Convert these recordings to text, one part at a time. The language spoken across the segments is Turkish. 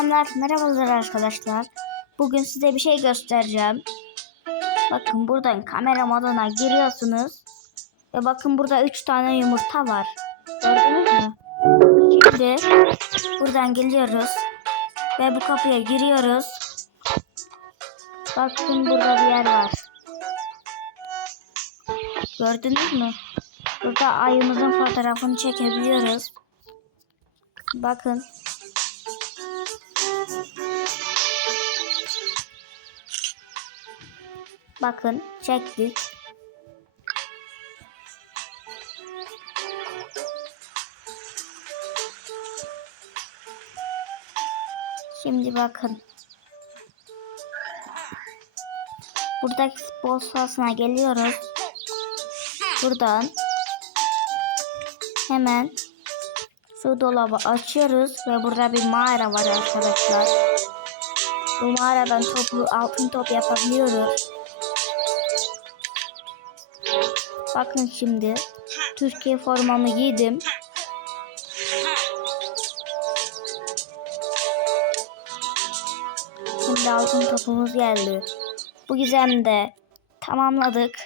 Selamlar, merhabalar arkadaşlar. Bugün size bir şey göstereceğim. Bakın buradan kamera moduna giriyorsunuz. Ve bakın burada 3 tane yumurta var. Gördünüz mü? Şimdi buradan geliyoruz. Ve bu kapıya giriyoruz. Bakın burada bir yer var. Gördünüz mü? Burada ayımızın fotoğrafını çekebiliyoruz. Bakın. Bakın çektik. Şimdi bakın. Buradaki spor sahasına geliyoruz. Buradan hemen şu dolabı açıyoruz ve burada bir mağara var arkadaşlar. Bu mağaradan toplu altın top yapabiliyoruz. Bakın şimdi Türkiye formamı giydim. Şimdi altın topumuz geldi. Bu gizemi de tamamladık.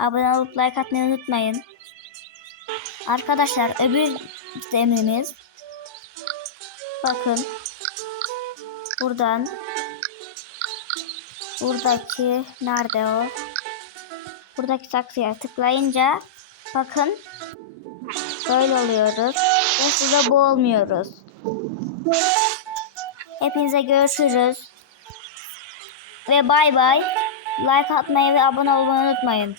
Abone olup like atmayı unutmayın. Arkadaşlar öbür gizemimiz bakın buradan buradaki nerede o? Buradaki saksıya tıklayınca bakın böyle oluyoruz ve suda boğulmuyoruz. Hepinize görüşürüz. Ve bay bay. Like atmayı ve abone olmayı unutmayın.